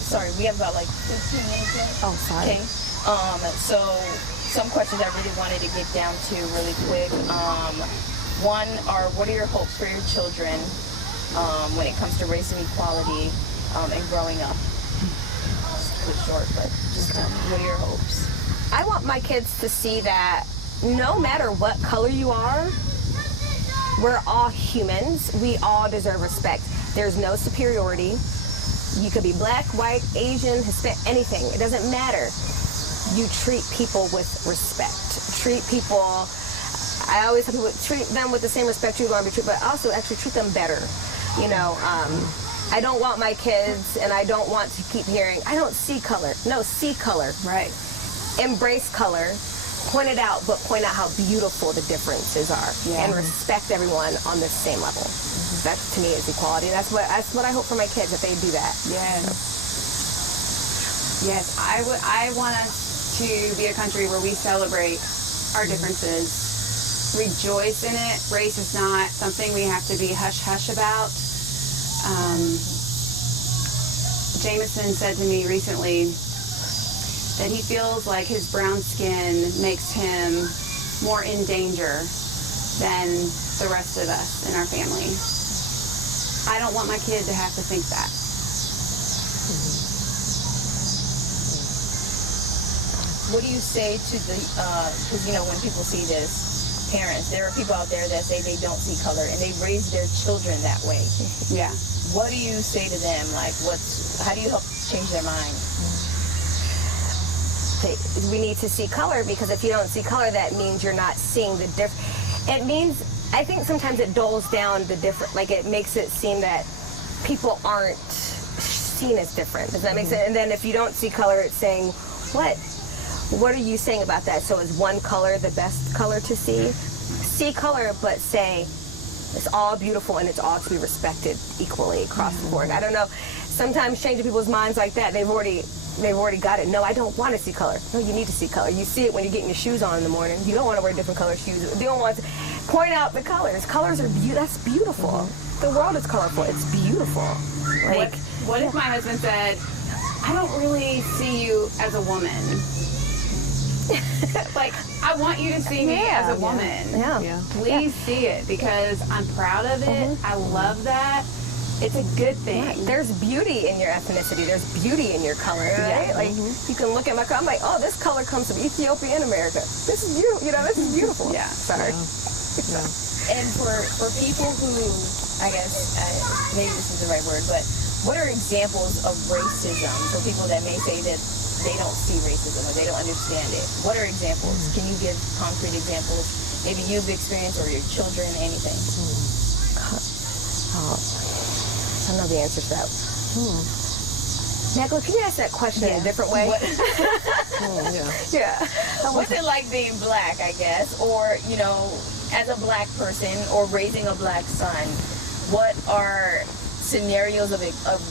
Sorry, we have about like 15 minutes left. Oh, sorry. Okay. So some questions I really wanted to get down to really quick. One what are your hopes for your children when it comes to race and equality and growing up? Just a short, but just what are your hopes? I want my kids to see that no matter what color you are, we're all humans. We all deserve respect. There's no superiority. You could be black, white, Asian, Hispanic, anything. It doesn't matter. You treat people with respect. Treat people, I always tell people, treat them with the same respect you're going to be treated, but also actually treat them better. You know, I don't want my kids, and I don't want to keep hearing, I don't see color. No, see color. Right. Embrace color. Point it out, but point out how beautiful the differences are, and respect everyone on the same level. That, to me, is equality. That's what I hope for my kids, that they do that. Yes, I want us to be a country where we celebrate our differences, rejoice in it. Race is not something we have to be hush-hush about. Jameson said to me recently that he feels like his brown skin makes him more in danger than the rest of us in our family. I don't want my kid to have to think that. What do you say to the, because, you know, when people see this, parents, there are people out there that say they don't see color, and they raise their children that way. Yeah. What do you say to them? Like, how do you help change their mind? We need to see color, because if you don't see color, that means you're not seeing the difference. It means, I think sometimes it dulls down the different, like it makes it seem that people aren't seen as different. Does that make sense? And then if you don't see color, it's saying, what are you saying about that? So is one color the best color to see? See color, but say it's all beautiful and it's all to be respected equally across the board. I don't know. Sometimes changing people's minds like that, they've already got it. No, I don't want to see color. No, you need to see color. You see it when you're getting your shoes on in the morning. You don't want to wear different color shoes. You don't want to point out the colors. Colors are that's beautiful. The world is colorful. It's beautiful. Like, what if my husband said, I don't really see you as a woman? Like, I want you to see me as a woman. Please see it, because I'm proud of it. I love that. It's a good thing. There's beauty in your ethnicity. There's beauty in your color, right? Like, you can look at my color. I'm like, oh, this color comes from Ethiopia and America. This is beautiful. You know, this is beautiful. Sorry. And for people who, I guess, maybe this is the right word, but what are examples of racism for people that may say that they don't see racism or they don't understand it? What are examples? Can you give concrete examples? Maybe you've experienced, or your children, anything? I don't know the answer to that. Nicola, can you ask that question in a different way? What's it like being black, I guess, or, you know, as a black person or raising a black son? What are scenarios of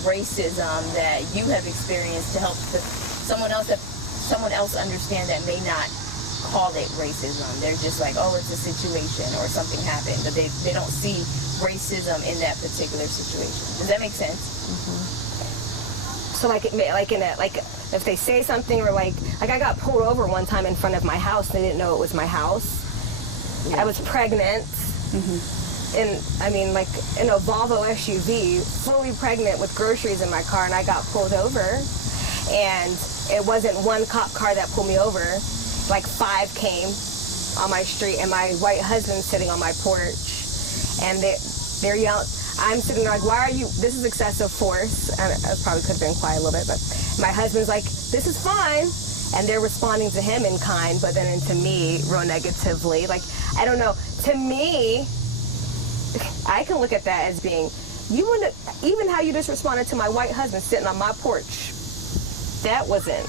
racism that you have experienced to help someone else understand that may not call it racism? They're just like, oh, it's a situation or something happened, but they don't see racism in that particular situation. Does that make sense? So like if they say something, or like I got pulled over one time in front of my house, they didn't know it was my house. I was pregnant. And I mean, like in a Volvo SUV, fully pregnant with groceries in my car, and I got pulled over. And it wasn't one cop car that pulled me over. Like 5 came on my street, and my white husband sitting on my porch. and they're yelling. I'm sitting there like, why are you, this is excessive force. And I probably could have been quiet a little bit, but my husband's like, this is fine. And they're responding to him in kind, but then to me, real negatively. Like, I don't know. To me, I can look at that as being, you wouldn't, even how you just responded to my white husband sitting on my porch. That wasn't.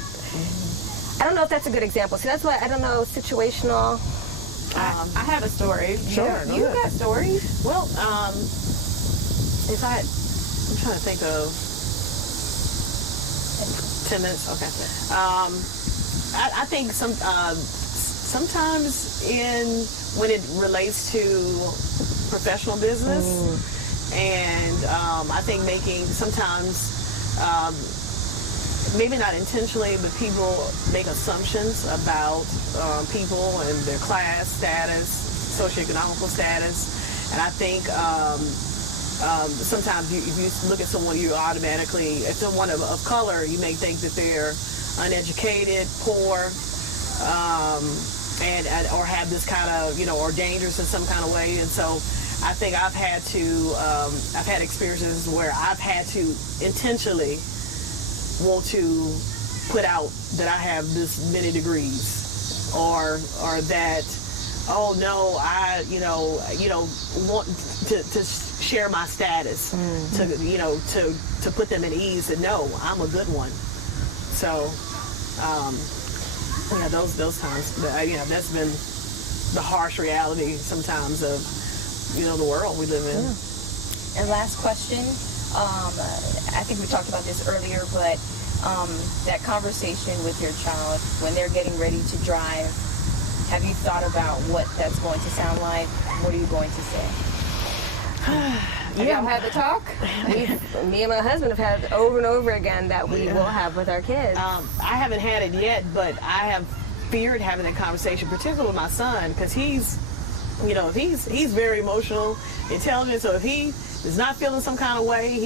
I don't know if that's a good example. See, that's why I don't know, situational. I have a story. Sure, You got stories? Well, if I'm trying to think of 10 minutes. Okay. I think sometimes when it relates to professional business, and I think sometimes maybe not intentionally, but people make assumptions about people and their class status, socioeconomical status, and I think sometimes if you look at someone, you automatically, if someone of color, you may think that they're uneducated, poor, and or have this kind of, or dangerous in some kind of way. And so I think I've had experiences where I've had to intentionally want to put out that I have this many degrees, or that, oh no, I want to share my status, to put them at ease that no, I'm a good one. So those times, that's been the harsh reality sometimes of the world we live in. Yeah. And last question, I think we talked about this earlier, but that conversation with your child when they're getting ready to drive, have you thought about what that's going to sound like? What are you going to say? Have y'all had the talk? Me and my husband have had it over and over again that we will have with our kids. I haven't had it yet, but I have feared having that conversation, particularly with my son, because he's very emotional, intelligent. So if he is not feeling some kind of way,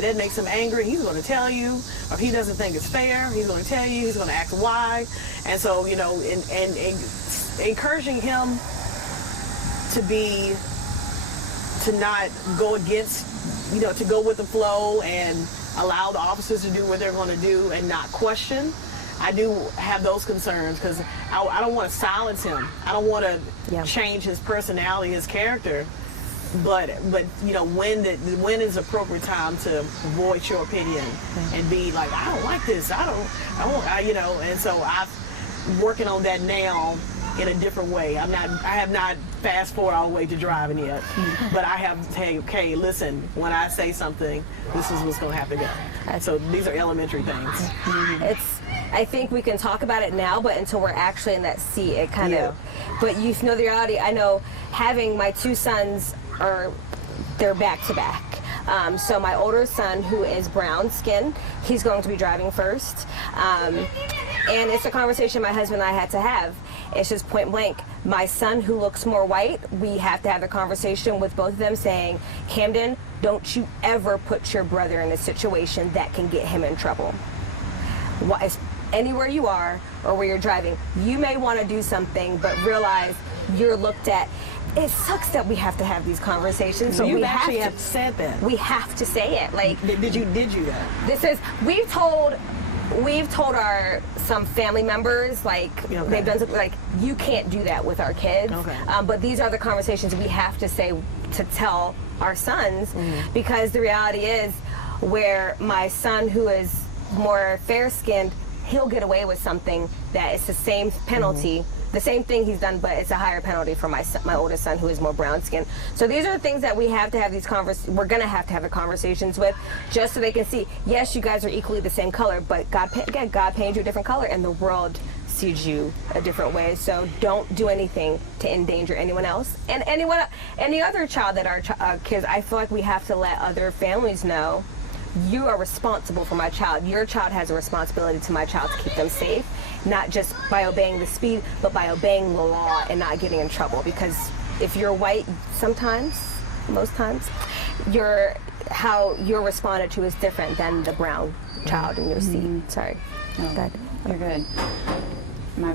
that makes him angry. He's going to tell you. Or if he doesn't think it's fair, he's going to tell you. He's going to ask why. And so and encouraging him to not go against, to go with the flow and allow the officers to do what they're going to do and not question. I do have those concerns because I don't want to silence him. I don't want to change his personality, his character. But when is the appropriate time to voice your opinion and be like, I don't like this. And so I'm working on that now in a different way. I have not fast forward all the way to driving yet, but I have to say, okay, listen, when I say something, this is what's going to have to go. So these are elementary things. I think we can talk about it now, but until we're actually in that seat, it kind of, but the reality, I know having my two sons they're back to back. So my older son, who is brown skinned, he's going to be driving first. And it's a conversation my husband and I had to have. It's just point blank. My son, who looks more white, we have to have a conversation with both of them saying, Camden, don't you ever put your brother in a situation that can get him in trouble. Anywhere you are or where you're driving, you may want to do something, but realize you're looked at. It sucks that we have to have these conversations. So you actually have said that. We have to say it. Like, did you that? This is we've told some family members, like they've done something like, you can't do that with our kids. But these are the conversations we have to say to tell our sons, because the reality is, where my son, who is more fair-skinned, he'll get away with something that is the same penalty, the same thing he's done, but it's a higher penalty for my oldest son, who is more brown-skinned. So these are the things that we have to have we're going to have the conversations with, just so they can see, yes, you guys are equally the same color, but God painted you a different color, and the world sees you a different way. So don't do anything to endanger anyone else. And any other child that our kids, I feel like we have to let other families know, you are responsible for my child. Your child has a responsibility to my child to keep them safe, not just by obeying the speed, but by obeying the law and not getting in trouble. Because if you're white, most times, how you're responded to is different than the brown child in your seat. Sorry. No, Good. You're good. My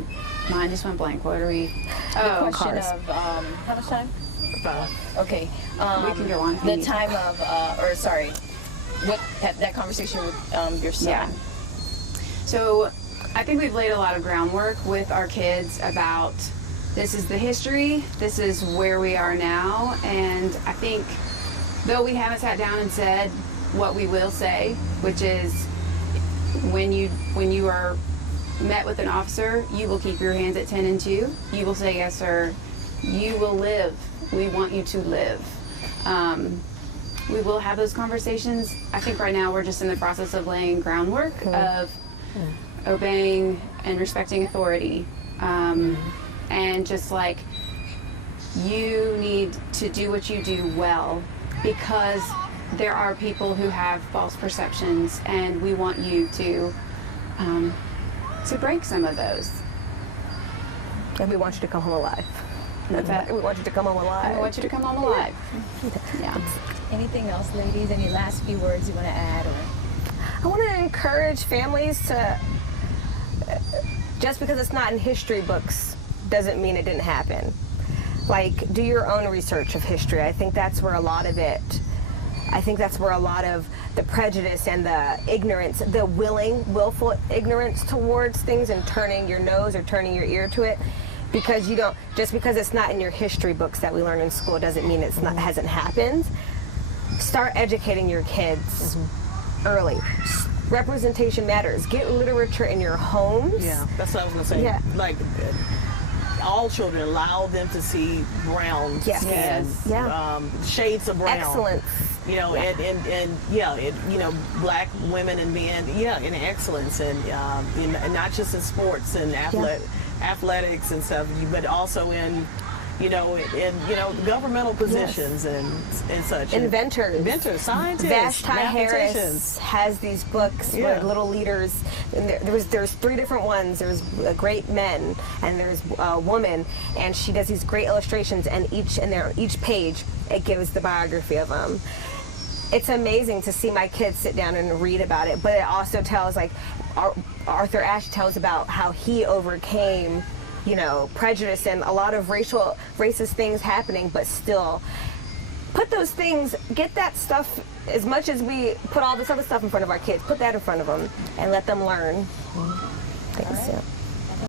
mind just went blank. What are we? The question cars. of how much time? fine. Okay. We can go on if you The need time of, what that conversation with your son. Yeah. So I think we've laid a lot of groundwork with our kids about this is the history, this is where we are now, and I think though we haven't sat down and said what we will say, which is when you are met with an officer, you will keep your hands at 10 and 2. You will say, yes, sir. You will live. We want you to live. We will have those conversations. I think right now we're just in the process of laying groundwork of obeying and respecting authority. And just like, you need to do what you do well, because there are people who have false perceptions, and we want you to break some of those. And we want you to come home alive. What's that? We want you to come home alive. And we want you to come home alive. Yeah. Anything else, ladies? Any last few words you want to add? Or? I want to encourage families to, just because it's not in history books doesn't mean it didn't happen. Like, do your own research of history. I think that's where a lot of the prejudice and the ignorance, the willful ignorance towards things and turning your nose or turning your ear to it, because you don't, just because it's not in your history books that we learn in school doesn't mean it's not, hasn't happened. Start educating your kids early. Representation matters. Get literature in your homes. Yeah, that's what I was gonna say. Yeah. Like, all children, allow them to see brown Yes. skin, Yes. Yeah. shades of brown. Excellence. You know, and black women and men, in excellence, and not just in sports and athletics and stuff, but also in governmental positions and such. Inventors, scientists, Vashti Harris has these books where little leaders, and there's 3 different ones. There's great men and there's a woman, and she does these great illustrations, and each page it gives the biography of them. It's amazing to see my kids sit down and read about it, but it also tells, like, Arthur Ashe tells about how he overcame prejudice and a lot of racist things happening, but still put those things, get that stuff, as much as we put all this other stuff in front of our kids, put that in front of them and let them learn. Thanks. All right.